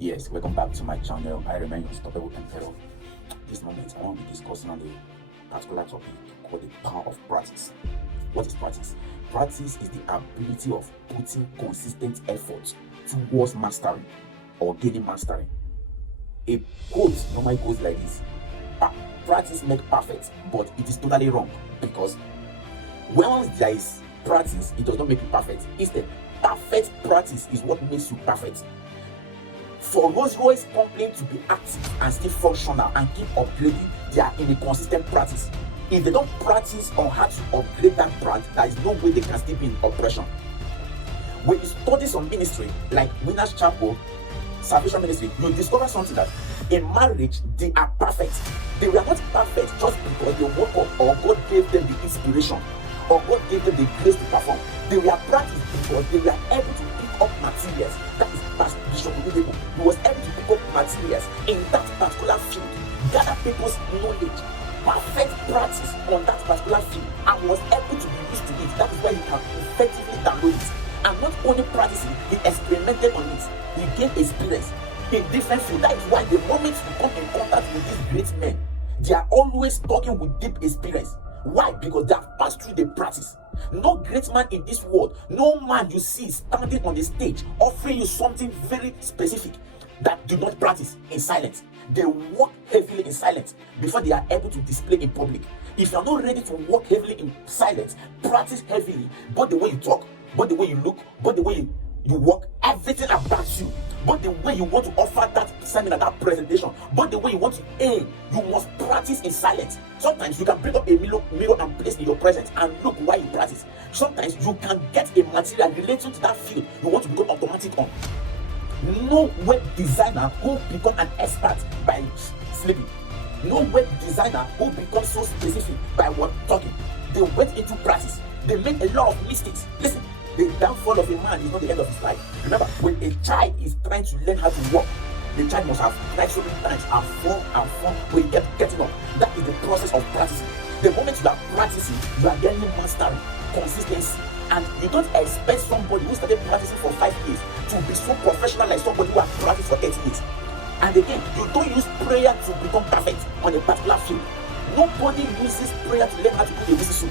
Yes, welcome back to my channel. I remain Unstoppable Emperor. This moment, I want to be discussing on a particular topic called the power of practice. What is practice? Practice is the ability of putting consistent effort towards mastering or gaining mastery. A quote normally goes like this: Practice makes perfect, but it is totally wrong, because once there is practice, it does not make you perfect. Instead, perfect practice is what makes you perfect. For Rolls-Royce company to be active and still functional and keep upgrading, they are in a consistent practice. If they don't practice on how to upgrade that brand, there is no way they can still be in operation. When you study some ministry like Winners Chapel, Salvation Ministry, you discover something, that in marriage they are perfect. They were not perfect just because they woke up or God gave them the inspiration or God gave them the grace to perform. They were practiced because they were able to pick up materials. That is Pastor Bishop Oyedepo. He was able to pick up materials in that particular field, gather people's knowledge, perfect practice on that particular field, and was able to be used to it. That is why he can effectively download it. And not only practicing, he experimented on it. He gained experience in different fields. That is why the moment you come in contact with these great men, they are always talking with deep experience. Why? Because they have passed through the practice. No great man in this world, no man you see standing on the stage offering you something very specific, that do not practice in silence. They work heavily in silence before they are able to display in public. If you are not ready to work heavily in silence, practice heavily, both the way you talk, both the way you look, both the way you walk, everything about you, both the way you want to offer that seminar, that presentation, both the way you want to aim, you must practice in silence. Sometimes you can bring up a mirror and place in your presence and look while you practice. Sometimes you can get a material related to that field you want to become automatic on. No web designer who become an expert by sleeping. No web designer who becomes so specific by what talking. They went into practice. They made a lot of mistakes. Listen, the downfall of a man is not the end of his life. Remember, when a child is trying to learn how to walk, the child must have tried so many times and fall when you getting up. That is the process of practicing. The moment you are practicing, you are getting mastery, consistency. And you don't expect somebody who started practicing for 5 years to be so professional like somebody who has practiced for 30 years. And again, you don't use prayer to become perfect on a particular field. Nobody uses prayer to learn how to cook a whistle soup.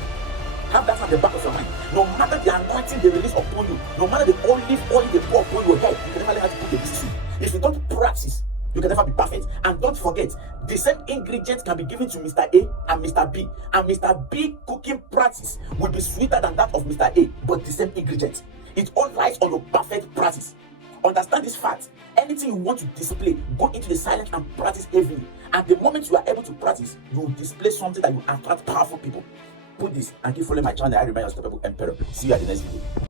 Have that at the back of your mind. No matter the anointing they release upon you, no matter the olive oil they pour upon your head, you can never learn how to cook a whistle soup. If you don't practice, you can never be perfect. And don't forget, the same ingredients can be given to Mr. A and Mr. B. And Mr. B cooking practice will be sweeter than that of Mr. A, but the same ingredients. It all lies on your perfect practice. Understand this fact. Anything you want to display, go into the silence and practice heavily. And the moment you are able to practice, you will display something that will attract powerful people. Put this and keep following my channel. I remain Unstoppable Emperor. See you at the next video.